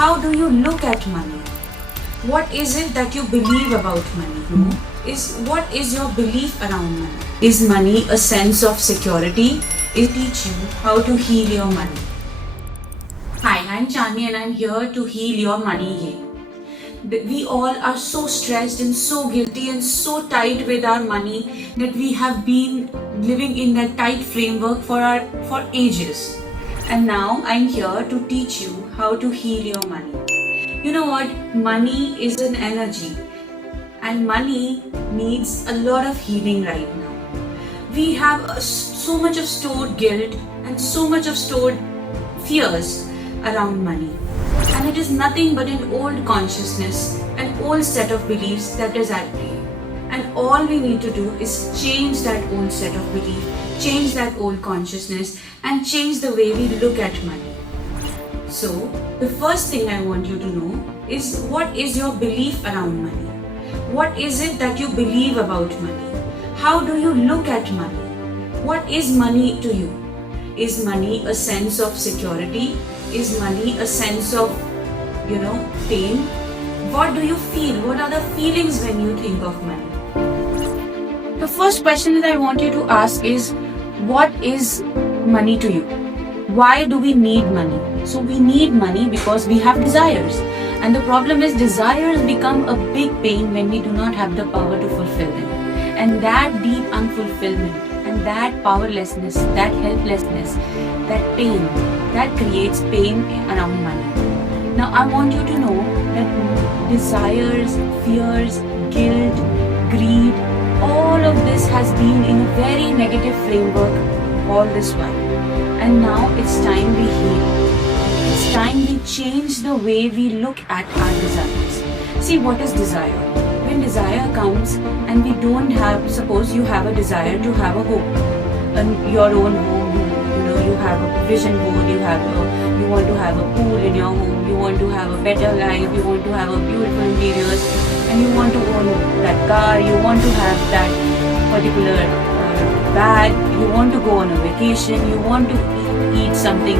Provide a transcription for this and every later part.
How do you look at money? What is it that you believe about money? What is your belief around money? Is money a sense of security? It teach you how to heal your money. Hi, I'm Chandni and I'm here to heal your money game. We all are so stressed and so guilty and so tight with our money that we have been living in that tight framework for ages. And now I'm here to teach you how to heal your money. You know what? Money is an energy and money needs a lot of healing right now. We have so much of stored guilt and so much of stored fears around money. And it is nothing but an old consciousness, an old set of beliefs that is at play. And all we need to do is change that old set of belief, change that old consciousness, and change the way we look at money. So, the first thing I want you to know is what is your belief around money? What is it that you believe about money? How do you look at money? What is money to you? Is money a sense of security? Is money a sense of, pain? What do you feel? What are the feelings when you think of money? The first question that I want you to ask is, what is money to you? Why do we need money? So we need money because we have desires. And the problem is desires become a big pain when we do not have the power to fulfill them. And that deep unfulfillment and that powerlessness, that helplessness, that pain, that creates pain around money. Now I want you to know that desires, fears, guilt, greed, all of this has been in a very negative framework all this while. And now it's time we heal. It's time we change the way we look at our desires. See, what is desire? When desire comes and we don't have, suppose you have a desire to have a home, your own home, you have a vision board, you want to have a pool in your home, you want to have a better life, you want to have a beautiful interiors, and you want to own that car, you want to have that particular bag, you want to go on a vacation, you want to eat something,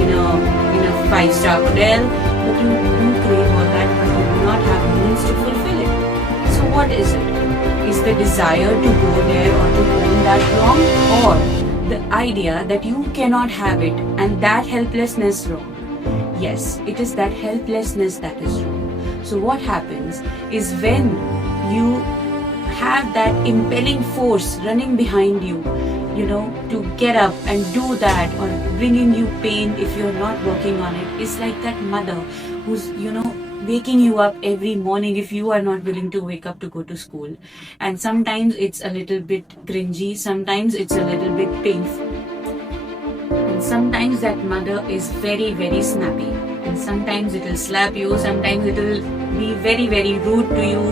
in a 5-star hotel, but you do crave all that, but you do not have means to fulfill it. So what is it? Is the desire to go there or to own that wrong, or the idea that you cannot have it and that helplessness wrong? Yes, it is that helplessness that is wrong. So what happens is when you have that impelling force running behind you, to get up and do that, or bringing you pain if you're not working on it. It's like that mother who's, waking you up every morning if you are not willing to wake up to go to school. And sometimes it's a little bit cringy, sometimes it's a little bit painful. And sometimes that mother is very, very snappy. And sometimes it'll slap you, sometimes it'll be very, very rude to you.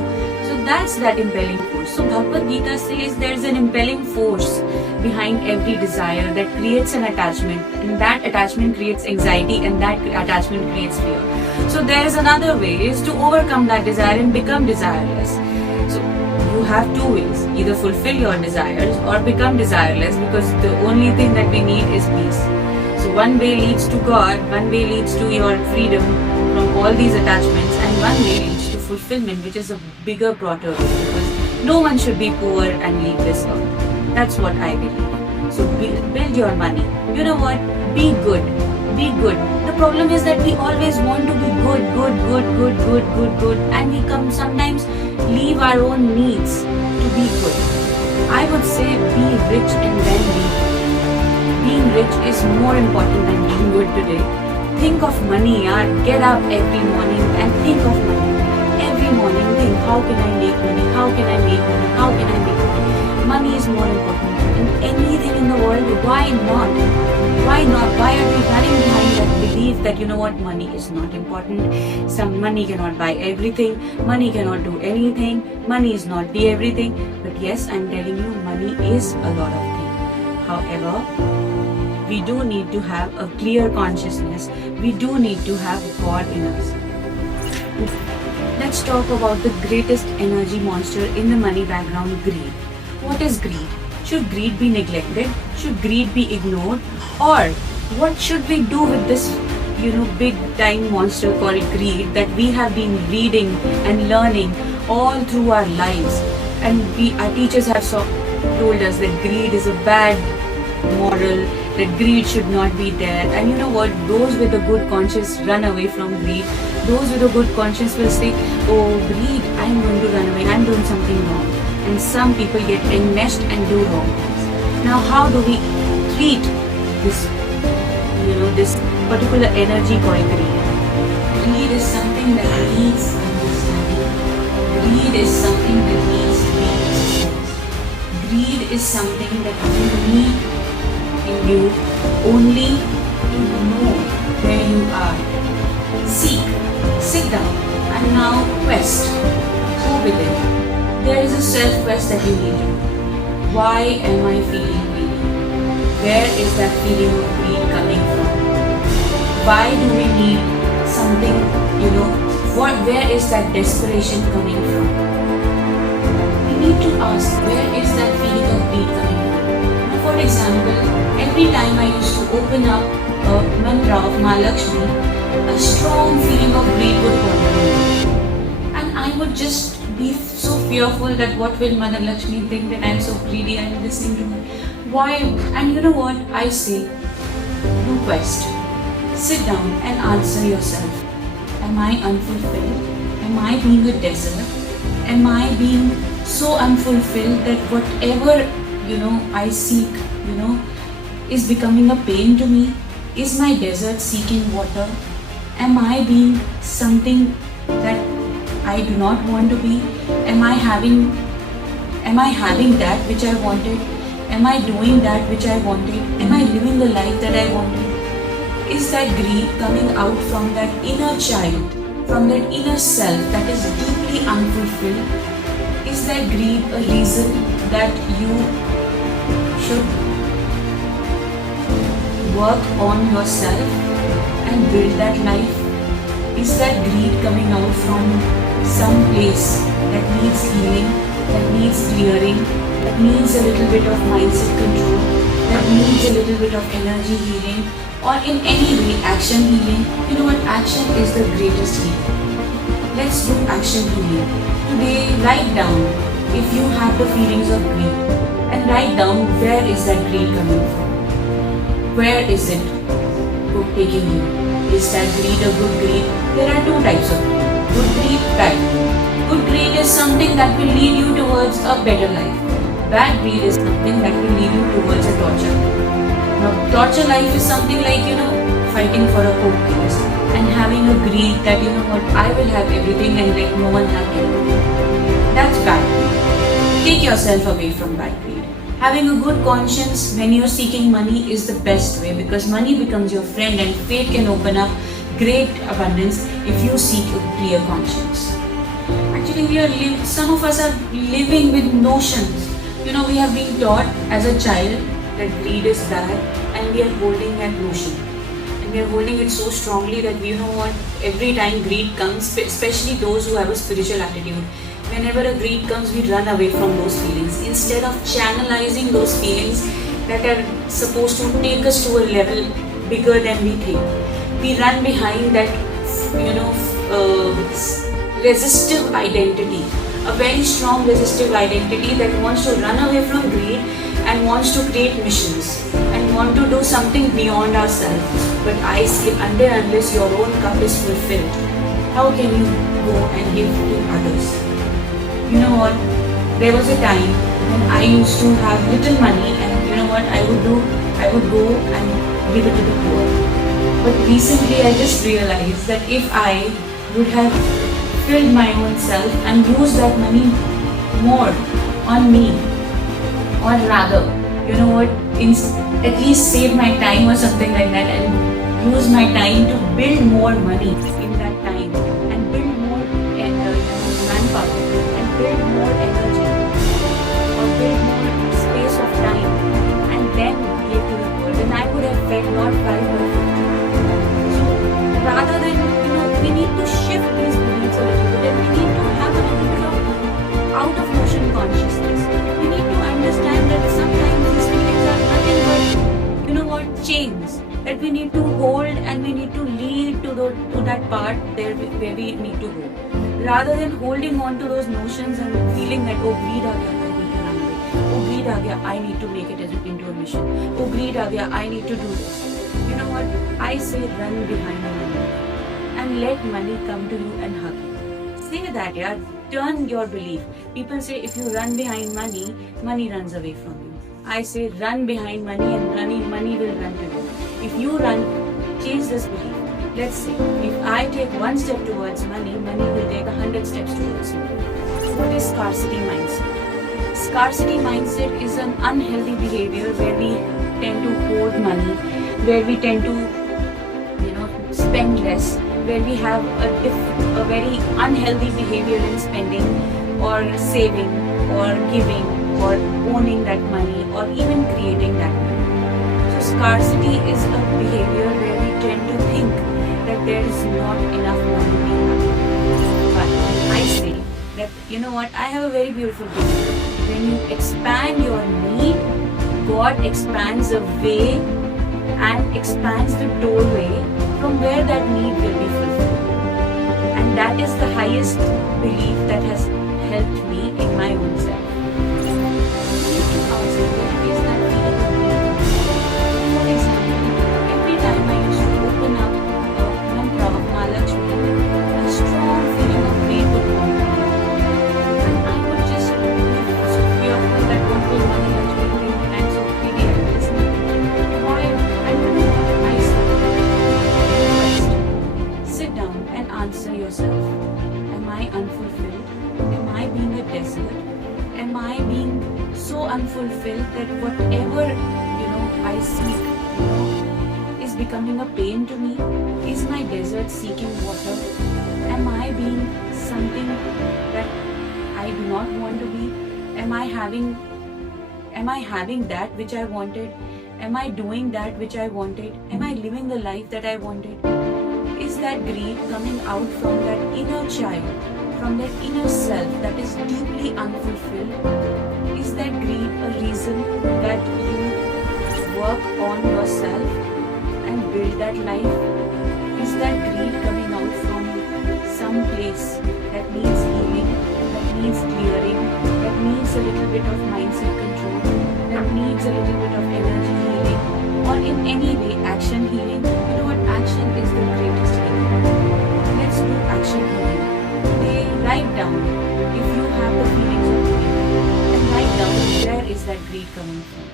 So that's that impelling force. So Bhagavad Gita says there's an impelling force behind every desire that creates an attachment, and that attachment creates anxiety, and that attachment creates fear. So there is another way, is to overcome that desire and become desireless. So you have two ways, either fulfill your desires or become desireless, because the only thing that we need is peace. So one way leads to God, one way leads to your freedom from all these attachments, and one way leads to fulfillment, which is a bigger, broader way, because no one should be poor and leave this earth. That's what I believe. So build your money. You know what? Be good. Be good. The problem is that we always want to be good, and we sometimes leave our own needs to be good. I would say be rich and then be good. Being rich is more important than being good today. Think of money, get up every morning and think of money. Every morning think, how can I make money? How can I make money? How can I make money? Money is more important than anything in the world. Why not? Why not? Why are we running behind that belief that, money is not important? Some money cannot buy everything. Money cannot do anything. Money is not the everything. But yes, I'm telling you, money is a lot of things. However, we do need to have a clear consciousness. We do need to have God in us. Let's talk about the greatest energy monster in the money background, greed. What is greed? Should greed be neglected? Should greed be ignored? Or what should we do with this big time monster called greed that we have been reading and learning all through our lives. And our teachers have told us that greed is a bad moral, that greed should not be there. And you know what? Those with a good conscience run away from greed. Those with a good conscience will say, oh, greed, I'm going to run away, I'm doing something wrong. And some people get enmeshed and do wrong things. Now, how do we treat this particular energy called greed? Greed is something that needs understanding. Greed is something that needs being. Greed is something that you need in you only to know where you are. Seek, sit down, and now quest. Go within. There is a self-quest that you need to do. Why am I feeling greedy? Where is that feeling of greed coming from? Why do we need something, where is that desperation coming from? We need to ask, where is that feeling of greed coming from? For example, every time I used to open up a mantra of Ma Lakshmi, a strong feeling of greed would bother me. And I would just be so fearful that what will Mother Lakshmi think that I am so greedy, I am listening to her. Why? And you know what? I say, do quest. Sit down and answer yourself. Am I unfulfilled? Am I being a desert? Am I being so unfulfilled that whatever, I seek, is becoming a pain to me? Is my desert seeking water? Am I being something that I do not want to be? Am I having that which I wanted? Am I doing that which I wanted? Am I living the life that I wanted? Is that greed coming out from that inner child, from that inner self that is deeply unfulfilled? Is that greed a reason that you should work on yourself and build that life? Is that greed coming out from some place that needs healing, that needs clearing, that needs a little bit of mindset control, that needs a little bit of energy healing, or in any way action healing? You know what? Action is the greatest healing. Let's do action healing. Today, write down if you have the feelings of greed, and write down where is that greed coming from? Where is it taking you? Is that greed a good greed? There are two types of greed. Good greed, bad greed. Good greed is something that will lead you towards a better life. Bad greed is something that will lead you towards a torture. Now, torture life is something like, fighting for a court case and having a greed that, I will have everything and let no one have anything. That's bad greed. Take yourself away from bad greed. Having a good conscience when you're seeking money is the best way, because money becomes your friend and fate can open up great abundance if you seek a clear conscience. Actually, some of us are living with notions. We have been taught as a child that greed is bad, and we are holding that notion. And we are holding it so strongly that every time greed comes, especially those who have a spiritual attitude, whenever a greed comes, we run away from those feelings. Instead of channelizing those feelings that are supposed to take us to a level bigger than we think, we run behind that, resistive identity. A very strong resistive identity that wants to run away from greed and wants to create missions and want to do something beyond ourselves. But I say, unless your own cup is fulfilled, how can you go and give to others? You know what? There was a time when I used to have little money, and you know what I would do? I would go and give it to the poor. But recently I just realized that if I would have filled my own self and used that money more on me, or rather, at least save my time or something like that, and use my time to build more money in that time, and build more manpower, and build more energy, or build more space of time, and then give to the world, then I would have felt not 5 but 50. So rather than, we need to shift these beliefs a little bit, and we need to have a little bit of out of motion consciousness. We need to understand that sometimes these feelings are nothing but, chains that we need to hold and we need to lean to that part there where we need to go. Rather than holding on to those notions and feeling that, oh, greed aa gaya, I need to run away. Oh, greed aa gaya, I need to make it into a mission. Oh, greed aa gaya, I need to do this. You know what? I say run behind money and let money come to you and hug you. Say that, yeah. Turn your belief. People say if you run behind money, money runs away from you. I say run behind money and money will run to you. If you run, change this belief. Let's say if I take one step towards money, money will take 100 steps towards me. What is scarcity mindset? Scarcity mindset is an unhealthy behavior where we tend to hoard money, where we tend to, spend less, where we have a very unhealthy behavior in spending or saving or giving or owning that money or even creating that money. So scarcity is a behavior where we tend to think that there is not enough money being had. But I say that, you know what, I have a very beautiful belief. When you expand your need, God expands a way and expands the doorway from where that need will be fulfilled. And that is the highest belief that has helped me in my own self. Where is that feeling of need? For example, every time I used to open up a mantra of Mahalakshmi, a strong feeling of pain would come to me. And I would just be so fearful that what will Mahalakshmi think, and I'm so greedy and listening. Why? And you know what I said? Sit down and answer yourself. Am I unfulfilled? Am I being a desert? Am I being so unfulfilled that whatever I seek is becoming a pain to me? Is my desert seeking water? Am I being something that I do not want to be? Am I having that which I wanted? Am I doing that which I wanted? Am I living the life that I wanted? Is that greed coming out from that inner child, from that inner self that is deeply unfulfilled? Is that greed a reason that you work on yourself and build that life? Is that greed coming out from some place that needs healing, that needs clearing, that needs a little bit of mindset control, that needs a little bit of energy healing, or in any way action healing? You know what? Action is the greatest healing. Let's do action healing. Write down if you have the feelings of greed, and write down where is that greed coming from.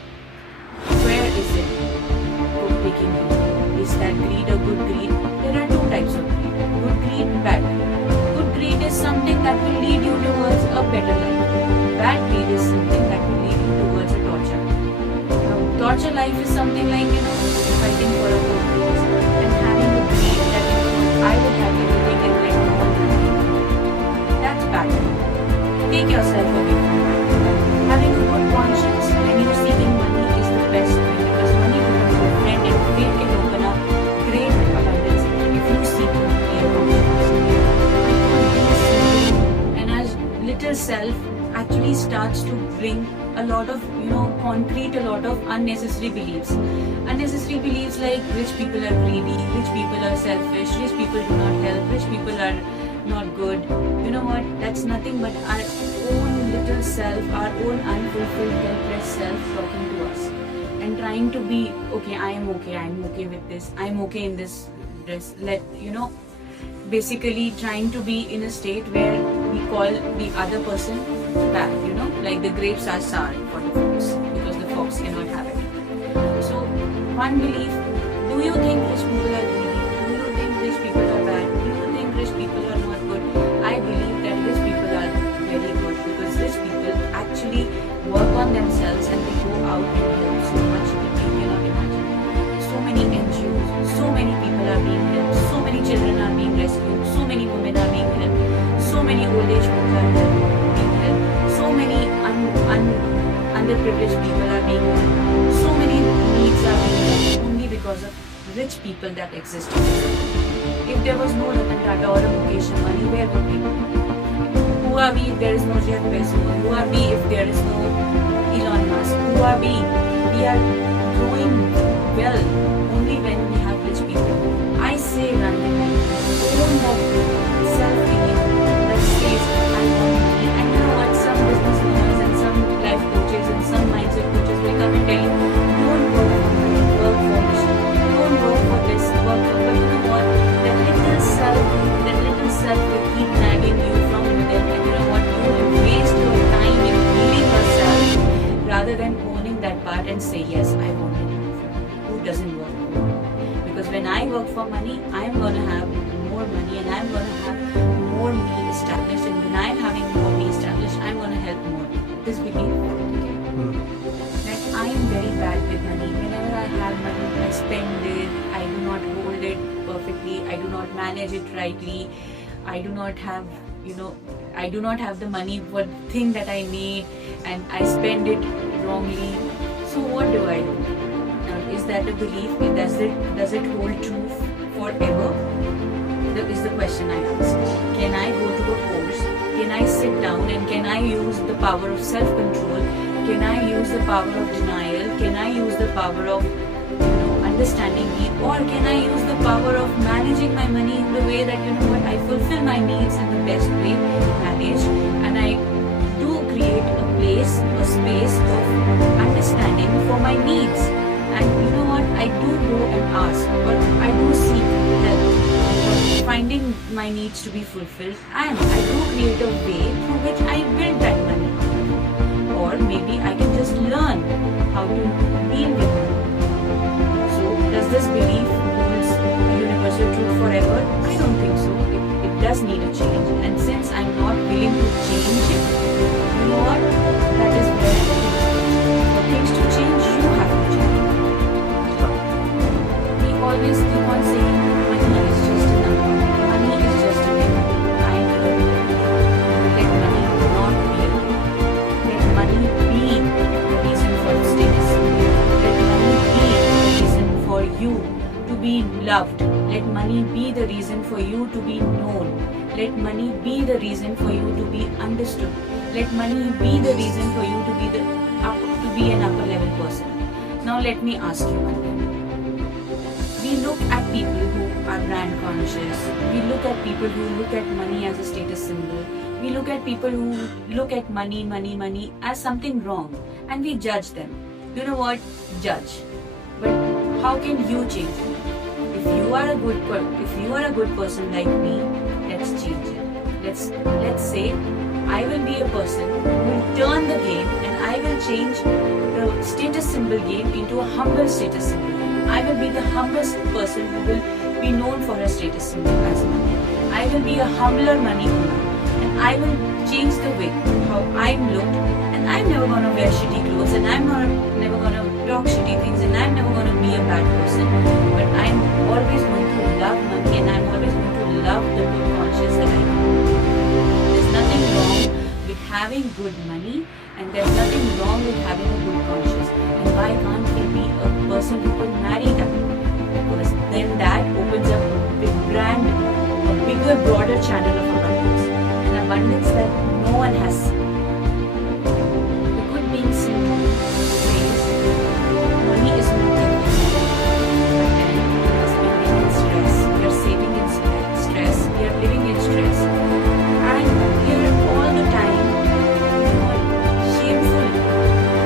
Where is it taking you? Is that greed a good greed? There are two types of greed. Good greed, bad greed. Good greed is something that will lead you towards a better life. Bad greed is something that will lead you towards a torture. Torture life is something like, fighting for a good cause and having a greed that I will have everything and let no one have it. That's bad. Take yourself away from that. Having a good conscience when you're seeking money is the best way, because money becomes your friend and fate can open up great abundance if you seek clear conscience. And as little self actually starts to bring a lot of, concrete a lot of unnecessary beliefs. Unnecessary beliefs like rich people are greedy, rich people are selfish, rich people do not help, rich people are not good. You know what? That's nothing but our own little self, our own unfulfilled, helpless self talking to us and trying to be okay. I'm okay with this. I'm okay in this dress. Basically trying to be in a state where we call the other person bad. Like the grapes are sour for the fox because the fox cannot have it. So one belief: do you think rich people are greedy? Do you think rich people are bad? Do you think rich people are not good? I believe that rich people are very good, because rich people actually work on themselves and they go out and help so much that you cannot imagine. So many NGOs, so many people are being helped, so many children are being rescued, so many women are being helped, so many old age homes are being helped, so many underprivileged people are being helped, so many needs are being met only because of rich people that exist. If there was no Ratan Tata or a Mukesh Ambani, where would we be? Who are we if there is no Jeff Bezos? Who are we if there is no Elon Musk? Who are we? We are growing well only when we have rich people. I say run with more money, I'm going to have more money, and I'm going to have more me established. And when I'm having more me established, I'm going to help more people. This belief that I am very bad with money. Whenever I have money, I spend it. I do not hold it perfectly. I do not manage it rightly. I do not have, I do not have the money for the thing that I need, and I spend it wrongly. So what do I do? Now, is that a belief? Does it hold true forever? That is the question I ask. Can I go to a course? Can I sit down and can I use the power of self-control? Can I use the power of denial? Can I use the power of understanding me? Or can I use the power of managing my money in the way that I fulfill my needs in the best way, managed, and I do create a place, a space of understanding for my needs. And I do go and ask, or I do seek help finding my needs to be fulfilled, and I do create a way through which I build that money. Or maybe I can just learn how to deal with it. So does this belief holds a universal truth forever? I don't think so. It does need a change. And since I'm not willing to change it, you know what? That is where for things to change, you have to change. We always keep on saying money is just a number. Money is just a number. I know. Let money not be a number. Let money be the reason for status. Let money be the reason for you to be loved. Let money be the reason for you to be known. Let money be the reason for you to be understood. Let money be the reason for you to be an upper level person. Now let me ask you one thing. We look at people who are brand conscious. We look at people who look at money as a status symbol. We look at people who look at money as something wrong, and we judge them. You know what? Judge. But how can you change it? If you are a good person like me, let's change it. Let's say I will be a person who will turn the game, and I will change the status symbol game into a humble status symbol. I will be the humblest person who will be known for her status symbol as money. I will be a humbler money owner, and I will change the way how I'm looked, and I'm never gonna wear shitty clothes, and I'm never gonna talk shitty things, and I'm never gonna be a bad person. But I'm always going to love money, and I'm always going to love the good conscience that I have. There's nothing wrong with having good money, and there's nothing wrong with having a good conscience. And why can't we be a person who can marry that? Because then that opens up a bigger, broader channel of abundance. An abundance that no one has seen. The good being simple says money is not everything. But then we are spending in stress, we are saving in stress, we are living in stress. And we are all the time shameful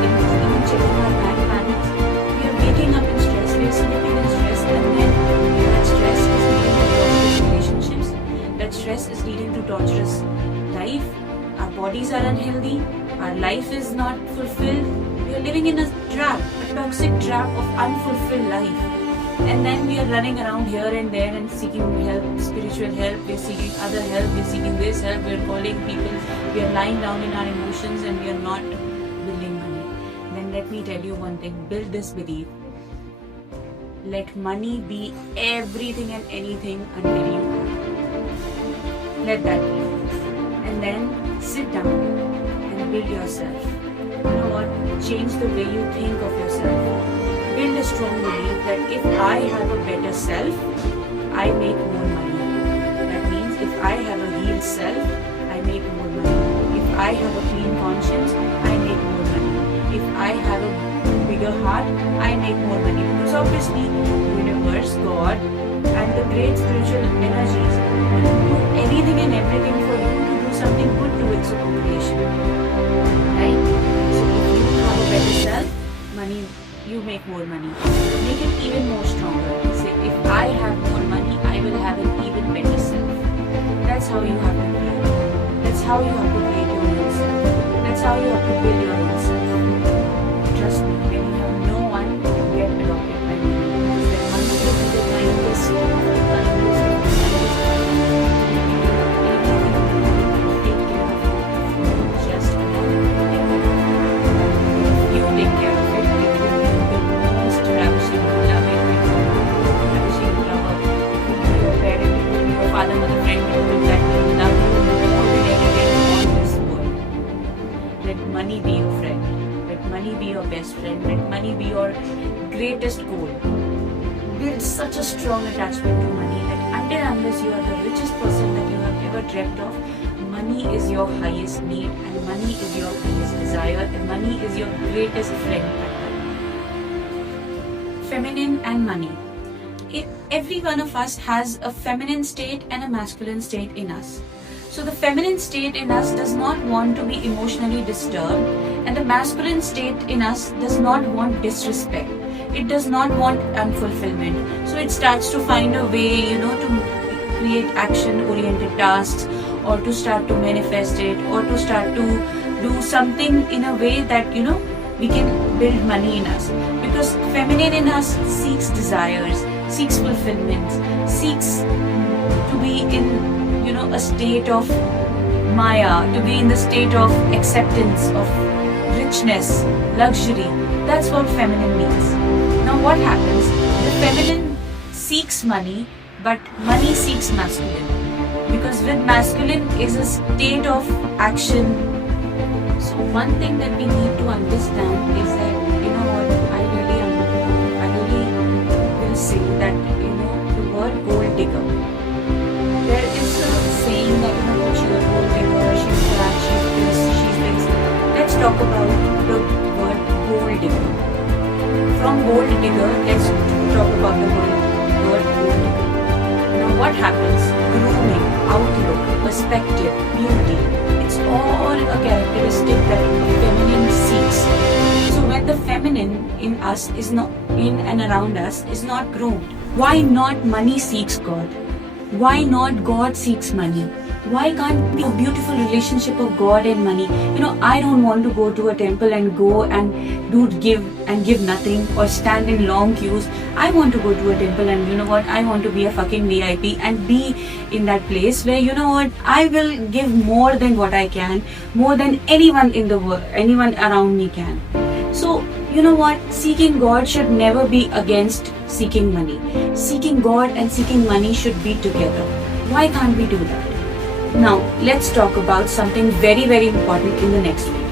in even checking our bank balance. We are waking up in stress, we are sleeping in stress, and then that stress is leading to torturous relationships. That stress is leading to torturous life. Our bodies are unhealthy. Our life is not fulfilled. We are living in a trap, a toxic trap of unfulfilled life. And then we are running around here and there and seeking help, spiritual help, we are seeking other help, we are seeking this help, we are calling people, we are lying down in our emotions, and we are not building money. Then let me tell you one thing, build this belief. Let money be everything and anything until you have. Let that be. And then sit down and build yourself. You know what? Change the way you think of yourself. Build a strong belief that if I have a better self, I make more money. That means if I have a healed self, I make more money. If I have a clean conscience, I make more money. If I have a bigger heart, I make more money. Because obviously, universe, God, and the great spiritual energies will do anything and everything for you to do something good to its creation. Right? So if you have a better self, money, you make more money. Make it even more stronger. Say, if I have more money, I will have an even better self. That's how you have to create. That's how you have to create your own self. That's how you have to build your own self. Trust me, when you have no one, get adopted by me. Because that money will be the kindest friend. Let money be your greatest goal. Build such a strong attachment to money that until unless you are the richest person that you have ever dreamt of, money is your highest need and money is your highest desire and money is your greatest friend. Feminine and money. Every one of us has a feminine state and a masculine state in us. So the feminine state in us does not want to be emotionally disturbed, and the masculine state in us does not want disrespect. It does not want unfulfillment. So it starts to find a way, to create action-oriented tasks, or to start to manifest it, or to start to do something in a way that, we can build money in us. Because feminine in us seeks desires, seeks fulfillment, seeks to be in a state of maya, to be in the state of acceptance, of richness, luxury. That's what feminine means. Now what happens? The feminine seeks money, but money seeks masculine. Because with masculine is a state of action. So one thing that we need to understand is that, I really will say that, the word gold digger. There is a saying that, she's a gold digger, she's that, she's this. Let's talk about the word gold digger. From gold digger, let's talk about the word gold digger. Now what happens? Grooming, outlook, perspective, beauty. It's all a characteristic that feminine seeks. So when the feminine in us is not in and around us is not groomed, why not money seeks God? Why not God seeks money? Why can't be a beautiful relationship of God and money? I don't want to go to a temple and go and give nothing or stand in long queues. I want to go to a temple and I want to be a fucking VIP and be in that place where I will give more than what I can, more than anyone in the world, anyone around me can. So, seeking God should never be against seeking money. Seeking God and seeking money should be together. Why can't we do that? Now, let's talk about something very, very important in the next week.